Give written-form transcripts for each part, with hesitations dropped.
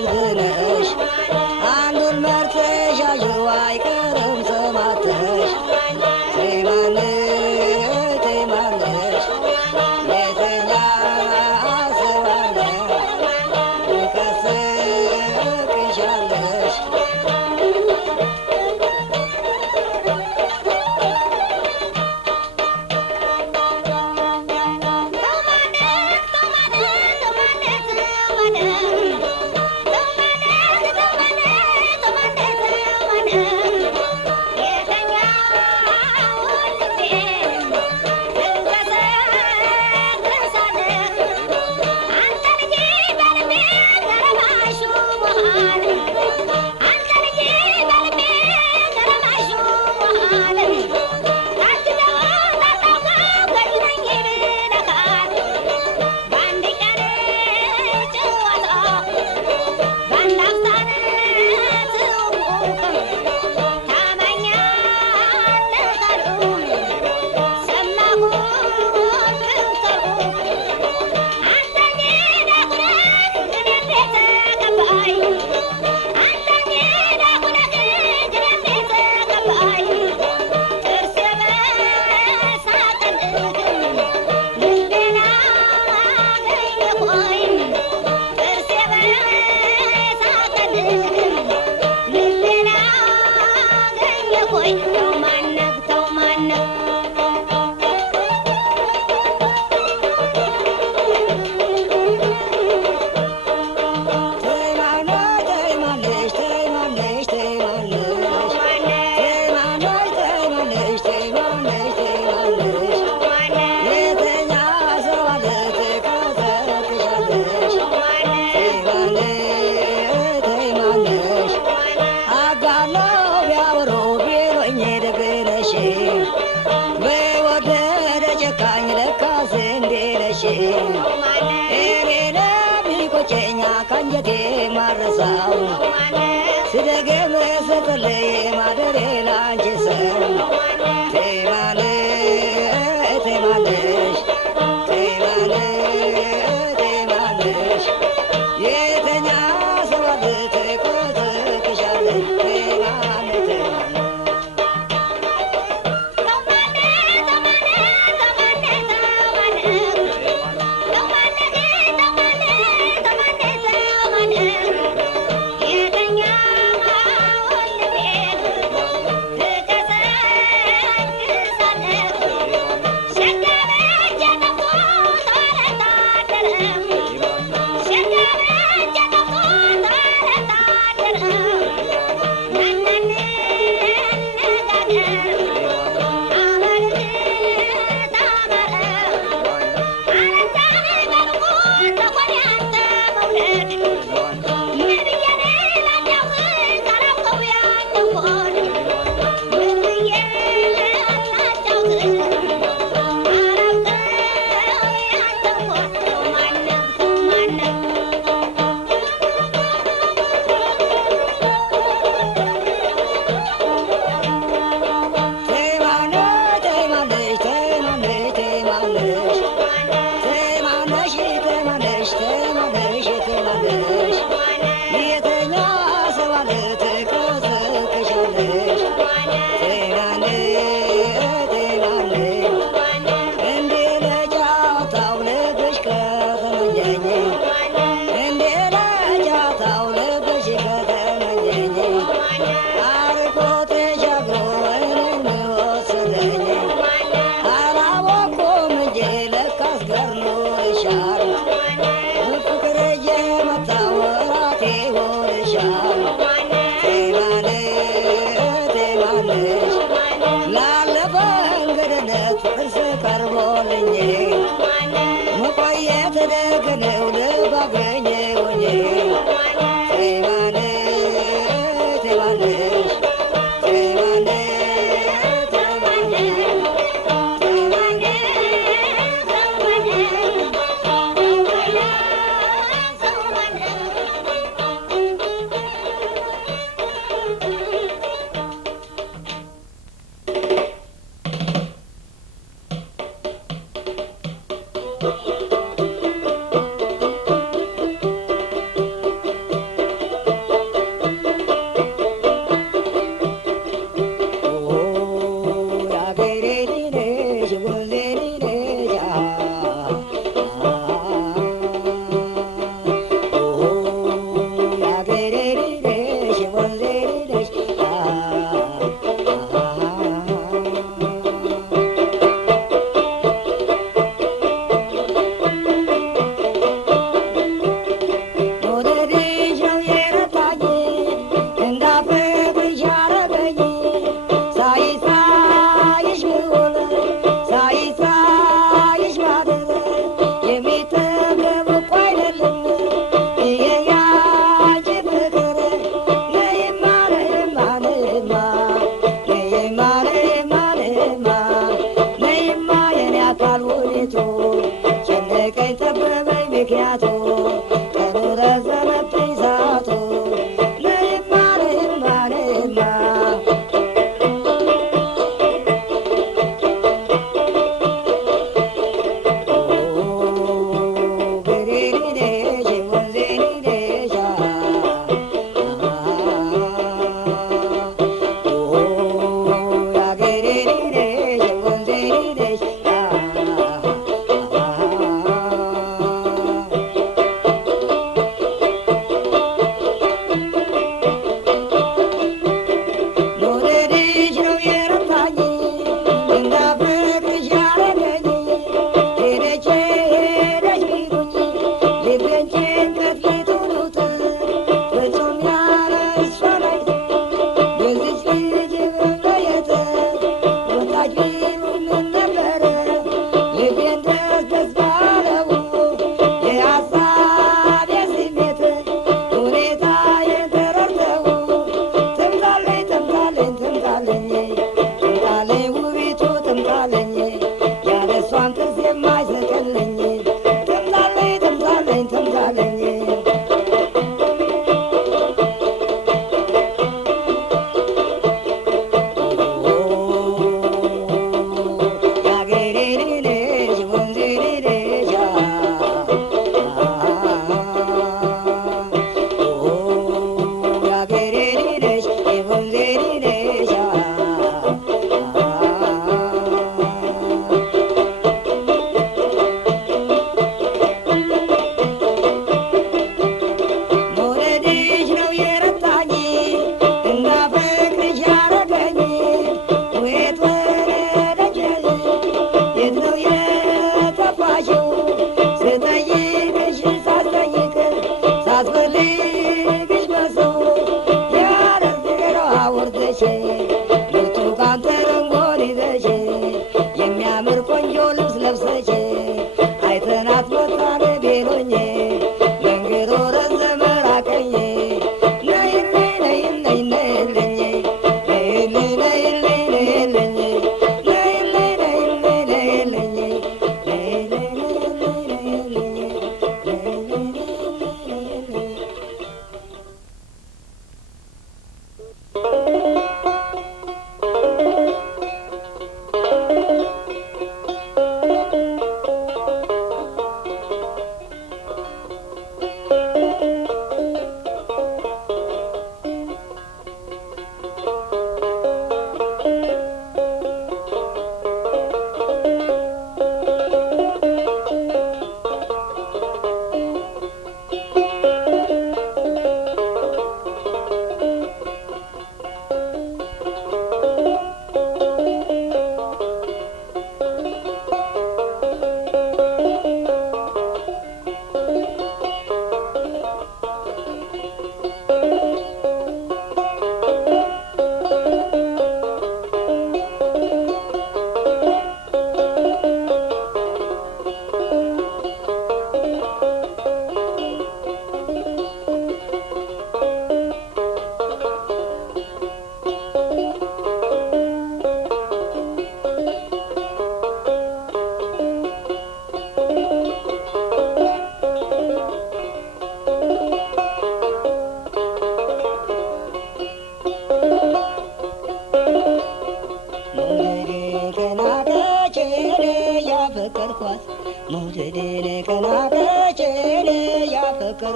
ሰልፍነሽ አንዱን መርተሽ ያዥው አይቀርም ሰማተሽ ተይማነሽ ተይማነሽ የተኛ ሰባለ ይቀሰቅሻለሽ ካንጀቴ ማረሳው ስደገም ስትለይ ማደሬ ላንቺ ሰው ተይማነሽ ተይማነሽ ተይማነሽ ተይማነሽ የተኛ ሰባል ተቆጥቅሻለሽ ተይማነሽ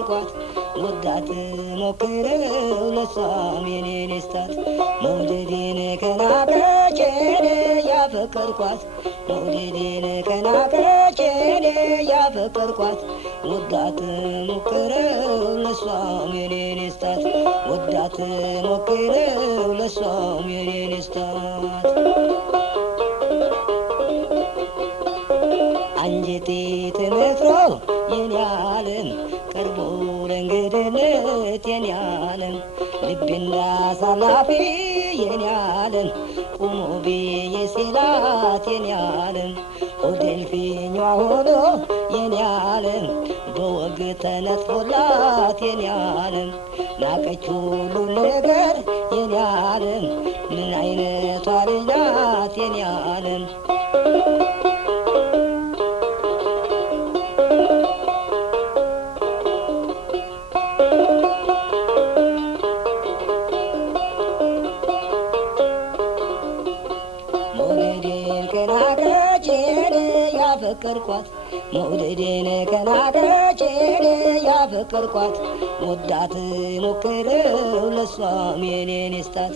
ያፈቀርኳት ወዳት ሞክረው ለሷም የኔን ስታት መውደዴን ከናቀች እኔ ያፈቀርኳት መውደዴን ከናቀች እኔ ያፈቀርኳት ወዳት ሞክረው ለሷም የኔን ስታት ወዳት ሞክረው ለሷም የኔን ስታት አንጀቴ ተመትሮ የኔ ዓለም ቀርቦ ለእንግድነት የኔ ዓለም ልቤ እንዳሳላፊ የኔ ዓለም ቁሞ ብዬ ሲላት የኔ ዓለም ሆዴልፊኛ ሆኖ የኔ ዓለም በወግ ተነጥፎላት የኔ ዓለም ናቀች ሁሉ ነገር የኔ ዓለም ምን አይነቷ ልጅ ናት የኔ ዓለም ያፈቀርኳት መውደዴን ከናቀች እኔ ያፈቀርኳት ወዳት ሞክረው ለሷም የኔን ስታት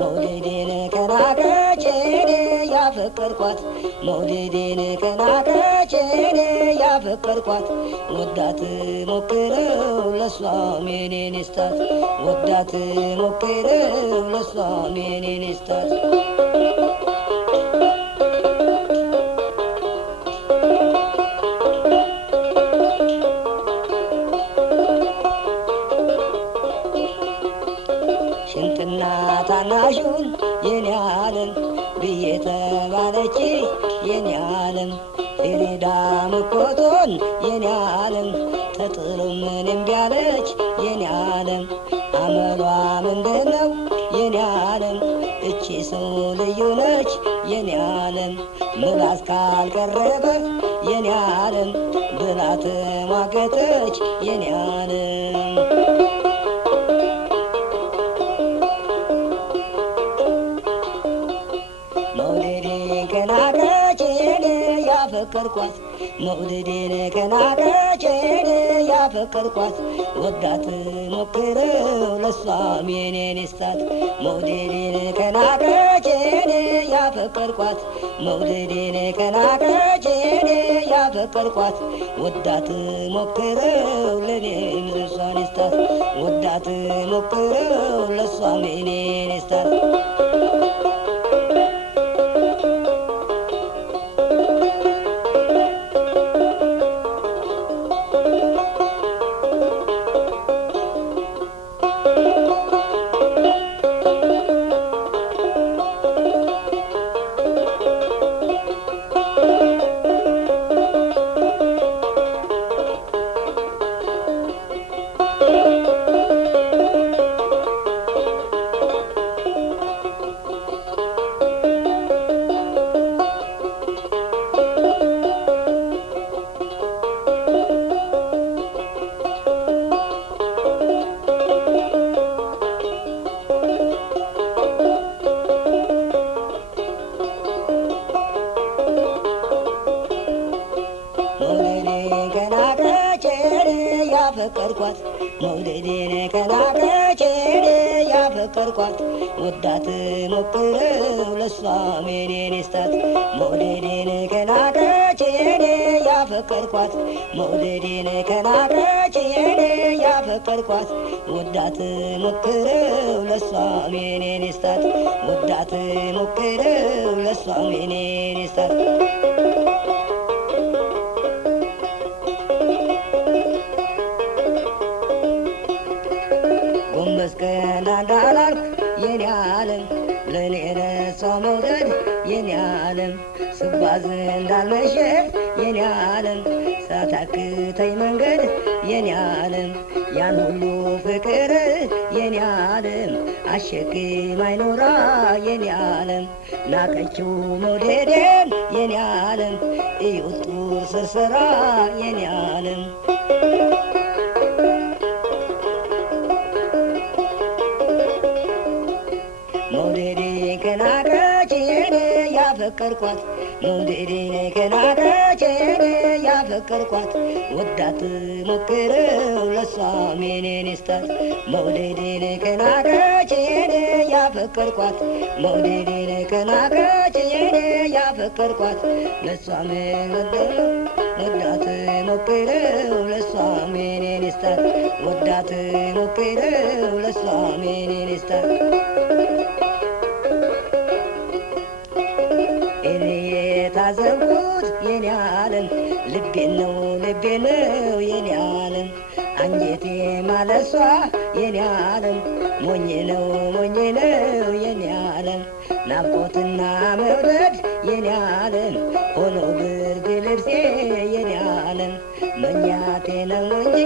መውደዴን ከናቀች እኔ ያፈቀርኳት መውደዴን ከናቀች እኔ ያፈቀርኳት ወዳት ሞክረው ለሷም የኔን ስታት ወዳት ሞክረው ለሷም የኔን ስታት ሽንትና ታናሹን የኔ ዓለም ብዬ ተባለች የኔ ዓለም ፍሪዳ መኮቶን የኔ ዓለም ተጥሎ ምን እምቢያለች የኔ ዓለም አመሏ ምንድነው የኔ ዓለም እቺ ሰው ልዩ ነች የኔ ዓለም ምላስ ካልቀረበ የኔ ዓለም ብላ ተሟገተች የኔ ዓለም ያፈቀርኳት መውደዴን ከናቀች እኔ ያፈቀርኳት ወዳት ሞክረው ለሷም የኔን ስታት መውደዴን ከናቀች እኔ ያፈቀርኳት መውደዴን ከናቀች እኔ ያፈቀርኳት ወዳት ሞክረው ለኔም እሷን ስታት ወዳት ሞክረው ለሷም የኔን ስታት ያፈቀርኳት መውደዴን ከናቀች እኔ ያፈቀርኳት ወዳት ሞክረው ለሷም የኔን ስታት መውደዴን ከናቀች እኔ ያፈቀርኳት መውደዴን ከናቀች እኔ ያፈቀርኳት ወዳት ሞክረው ለሷም የኔን ስታት ወዳት ሞክረው ለሷም የኔን ስታት መስቀል እንዳላልኩ የኔ ዓለም ለኔ ለሷ መውደድ የኔ ዓለም ስባዝ እንዳልመሸ የኔ ዓለም ሳታክተኝ መንገድ የኔ ዓለም ያን ሁሉ ፍቅር የኔ ዓለም አሸክማኝ ኖራ የኔ ዓለም ናቀችው መውደዴን የኔ ዓለም እዩት ጡር ስርስራ የኔ ዓለም መውደዴን ከናቀች እኔ ያፈቀርኳት መውደዴን ከናቀች የኔ ያፈቀርኳት ወዳት ሞክረው ለሷም የኔን ስታት መውደዴን ከናቀች የኔ ያፈቀርኳት መውደዴን ከናቀች የኔ ያፈቀርኳት ለሷም ወዳት ሞክረው ለሷም የኔን ስታት ወዳት ሞክረው ለሷም የኔን ስታት ታዘብኩት የኔ ዓለም ልቤን ነው የኔ ዓለም አንጀቴ ማለሷ የኔ ዓለም ሞኝ ነው የኔ ዓለም ናፍቆትና መውደድ የኔ ዓለም ሆኖ ብርድ ልብሴ የኔ ዓለም መኛቴ ነው እንጂ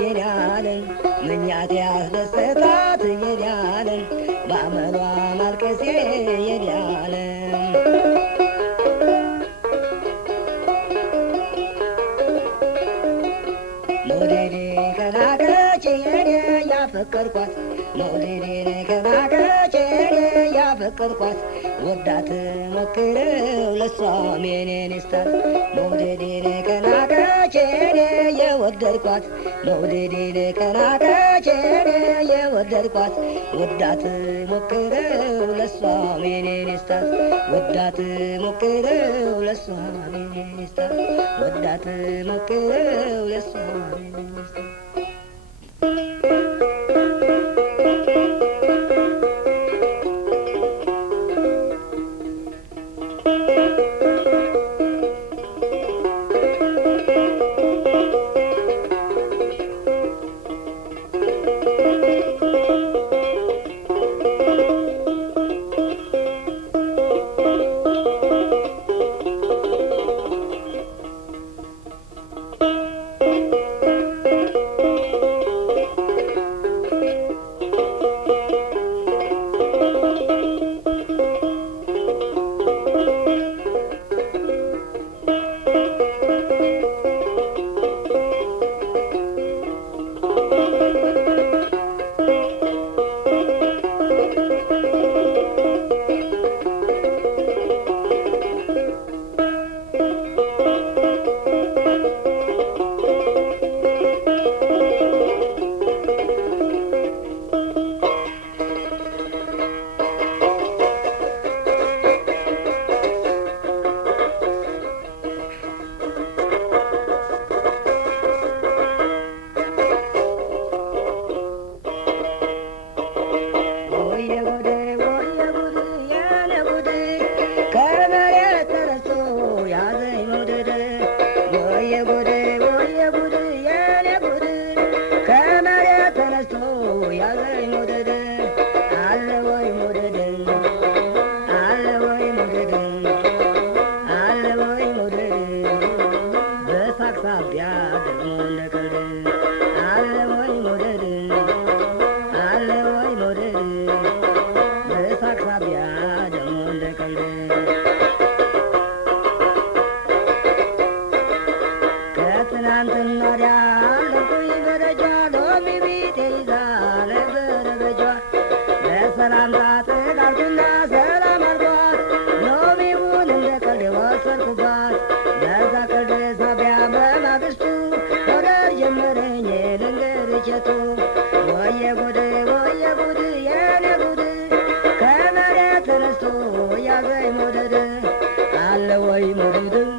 የኔ ዓለም መኛቴ ያስደሰታት የኔ ዓለም በአመሏ ማልቀሴ የኔ ዓለም መውደዴን ከናቀች የኔ ያፈቀርኳት መውደዴን ከናቀች የኔ ያፈቀርኳት ወዳት ሞክረው ለሷም የኔን ስታት መውደዴን ከናቀች የኔ የወደድኳት መውደዴን ከናቀች የኔ የወደድኳት ወዳት ሞክረው ለሷም የኔን ስታት ወዳት ሞክረው ለሷም የኔን ስታት ወዳት ሞክረው ለሷም All the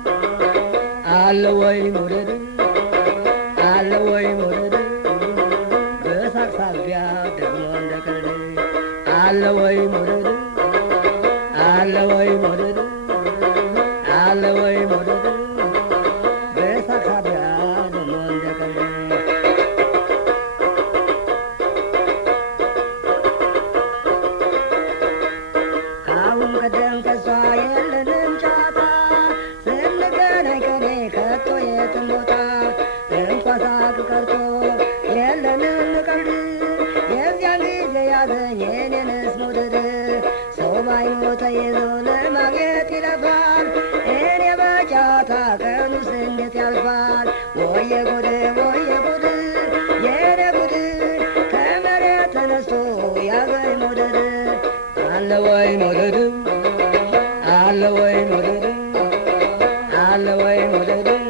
way,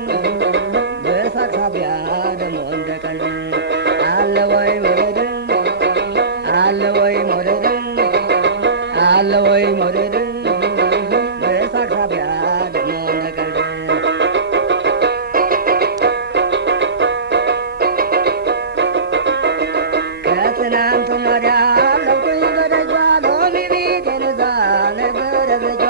ወይ መውደድ አለ ወይ መውደድ አለ ወይ መውደድ በሳቅ ሳቢያ ደግሞ እንደቀልድ ከትናንት ወዲያ አለፍኩኝ በደጇ ሎሚ ቤቴን እዛ ነበረ በጇ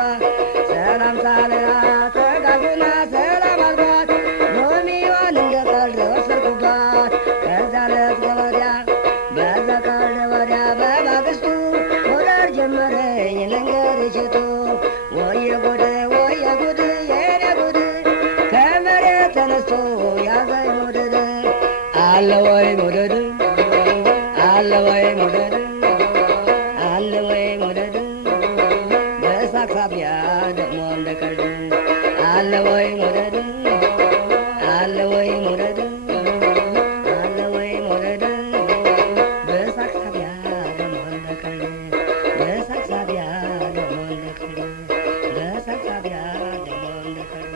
ሰላም ሳልላት ተጋጉና ሰላም አልኳት ሎሚዋን እንደ ቀልድ ወሰድኩባት ከዛ ዕለት ወዲያ በዛ ቀልድ ወዲያ በማግስቱ መውደድ ጀመረኝ ልንገርሽ እህቱ ወየ ጉድ የኔ ጉድ ከመሬት ተነስቶ ያዘኝ መውደድ አለ ወይ መውደድ አለ ወይ መውደድ አለ ወይ መውደድ በሳቅ ሳቢያ ደግሞ እንደ ቀልድ አለ ወይ መውደድ አለ ወይ መውደድ አለ ወይ መውደድ በሳቅ ሳቢያ ደግሞ እንደ ቀልድ በሳቅ ሳቢያ ደግሞ እንደ ቀልድ በሳቅ ሳቢያ ደግሞ እንደ ቀልድ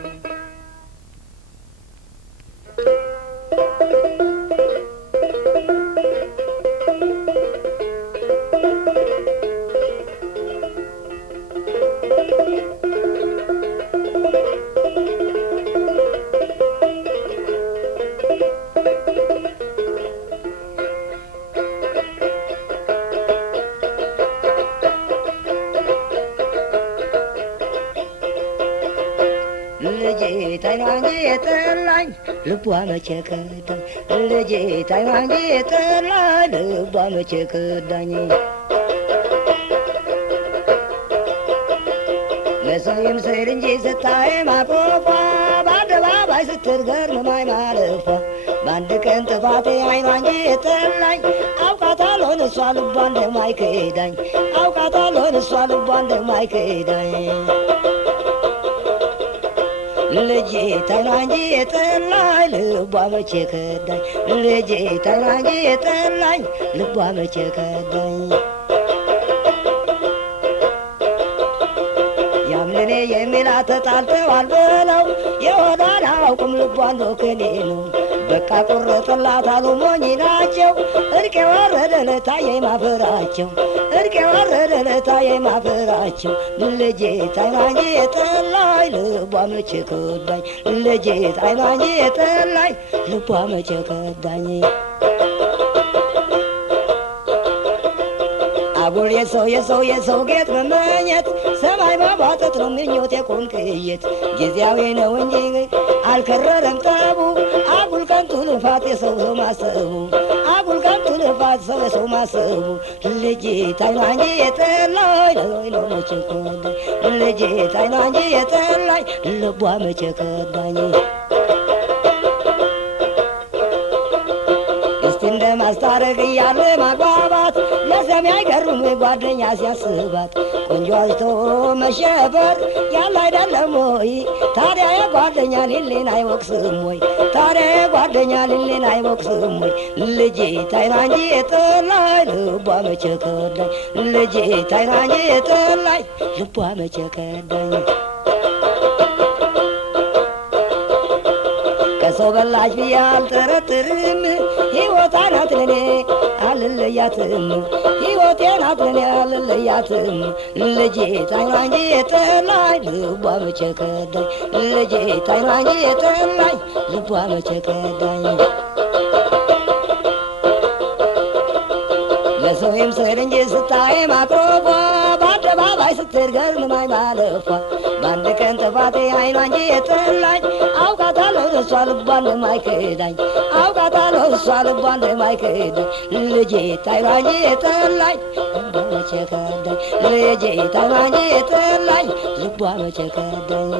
ልጄ ታይኗ እንጂ የጠላኝ ልቧ መቼ ከዳኝ ልጄ ታይኗ እንጂ የጠላኝ ልቧ መቼ ከዳኝ ለሰው ይምሰል እንጂ ስታይ ማቆፏ በአደባባይ ስትገርመኝ ማለፏ በአንድ ቀን ጥፋቴ አይኗ እንጂ የጠላኝ አውቃታለሁ እሷ ልቧ እንደማይከዳኝ አውቃታለሁ እሷ ልቧ እንደማይከዳኝ ልጄ ታይኗ እንጂ የጠላኝ ልቧ መቼ ከዳኝ ልጄ ታይኗ እንጂ የጠላኝ ልቧ መቼ ከዳኝ ያምንኔ የሚላት ተጣልተዋል ብለው የሆዳን አውቁም ልቧ እንዶ ከኔ ነው በቃ ቁረጥላት አሉ ሞኝ ናቸው እርቅ የወረደ ለታየኝ ማፈራቸው እርቅ የወረደ ለታየኝ ማፈራቸው ልጄ ታይኗ እንጂ የጠላኝ ልቧ መቼ ከዳኝ ልጄ ታይኗ እንጂ የጠላኝ ልቧ መቼ ከዳኝ አጉል የሰው ጌጥ መመኘት ሰማይ ማባጠጥ ነው ምኞት የቆንቅየት ጊዜያዊ ነው እንጂ አልከረረም ጠቡ አጉል ከንቱ ልፋት የሰው ማሰቡ አጉል ከንቱ ልፋት ሰው ማሰቡ ልጄ ታይኗ እንጂ የጠላኝ ነው መቼ ከዳኝ ልጄ ታይኗ እንጂ የጠላኝ ልቧ መቼ ከዳኝ እንደ ማስታረቅ እያለ ማግባባት ለሰሚ አይገርም ጓደኛ ሲያስባት ቆንጆ አዝቶ መሸበር ያለ አይደለም ወይ ታዲያ የጓደኛ ሊሌን አይወቅስም ወይ ታዲያ የጓደኛ ሊሌን አይወቅስም ወይ ልጄ ታይኗ እንጂ የጠላኝ ልቧ መቼ ከዳኝ ልጄ ታይኗ እንጂ የጠላኝ ልቧ መቼ ከዳኝ ከሰው በላሽ ብዬ አልጠረጥርም ሕይወቴ ናት ለኔ አልለያትም ሕይወቴ ናት ለኔ አልለያትም ልጄ ታይኗ እንጂ የጠላኝ ልቧ መቼ ከዳኝ ልጄ ታይኗ እንጂ የጠላኝ ልቧ መቼ ከዳኝ ለሰው ይምሰል እንጂ ስታይ ማቅረቧ በአደባባይ ስትገርመኝ ማለፏ በአንድ ቀን ጥፋቴ አይኗ እንጂ የጠላኝ አውቃታለሁ እሷ ልቧ እንደማይከዳኝ አውቃታለሁ እሷ ልቧ እንደማይከዳኝ ልጄ ታይኗ እንጂ የጠላኝ ልቧ መቼ ከዳኝ ልጄ ታይኗ እንጂ የጠላኝ ልቧ መቼ ከዳኝ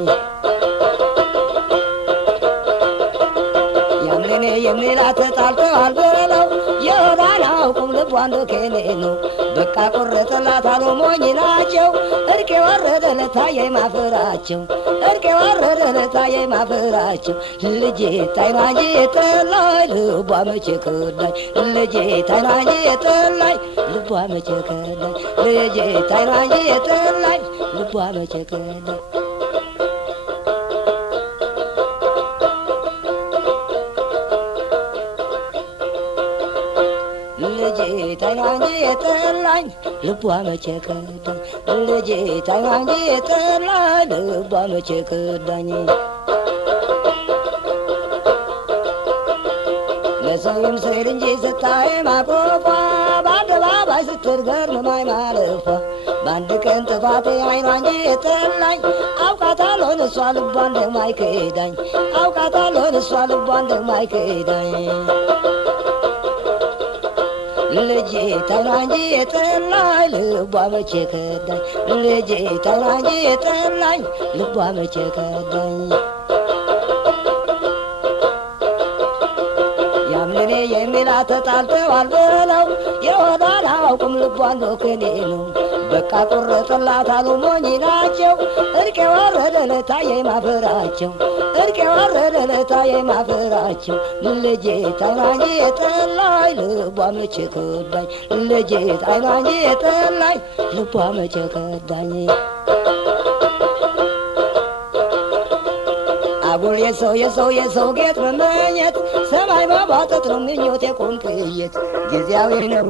ያምኔ የሚላት ተጣልተዋል ብለው የሆዳን አውቁም ልቧ እንዶ ከኔ ነው በቃ ቁረጥላት አሉ ሞኝ ናቸው እርቅ የወረደ ለታየኝ ማፈራቸው እርቅ የወረደ ለታየኝ ማፈራቸው ልጄ ታይኗ እንጂ የጠላኝ ልቧ መቼ ከዳኝ ልጄ ታይኗ እንጂ የጠላኝ ልቧ መቼ ከዳኝ ልጄ ታይኗ እንጂ የጠላኝ ልቧ መቼ ከዳኝ ልጄ ታይዋንጂ የጠላኝ ልቧ መቼ ከዳኝ ልጄ ታይዋንጂ የጠላኝ ልቧ መቼ ከዳኝ ለሰውም ስል እንጂ ስታይ ማቆፏ በአደባባይ ስትገርም ማይ ማለፏ በአንድ ቀን ጥፋቴ አይኗ እንጂ የጠላኝ አውቃታለሁን እሷ ልቧ እንደማይክዳኝ አውቃታለሁን እሷ ልቧ እንደማይክዳኝ ልጄ ታይኗ እንጂ የጠላኝ ልቧ መቼ ከዳኝ ልጄ ታይኗ እንጂ የጠላኝ ልቧ መቼ ከዳኝ ያምኔ የሚላት ተጣልተዋል ብለው የሆዳን አውቁም ልቧን ዶክኔ ነው በቃ ቁረጥላት አሉ ሞኝ ናቸው እርቄ ወረደ ለታየ ማፈራቸው እርቄ ወረደ ለታየ ማፈራቸው ልጄ ታይኗ እንጂ የጠላኝ ልቧ መቼ ከዳኝ ልጄ ታይኗ እንጂ የጠላኝ ልቧ መቼ ከዳኝ አጉል የሰው ጌጥ መመኘት ሰማይ ማባጠጥ ነው ምኞት የቆንቅየት ጊዜያዊ ነው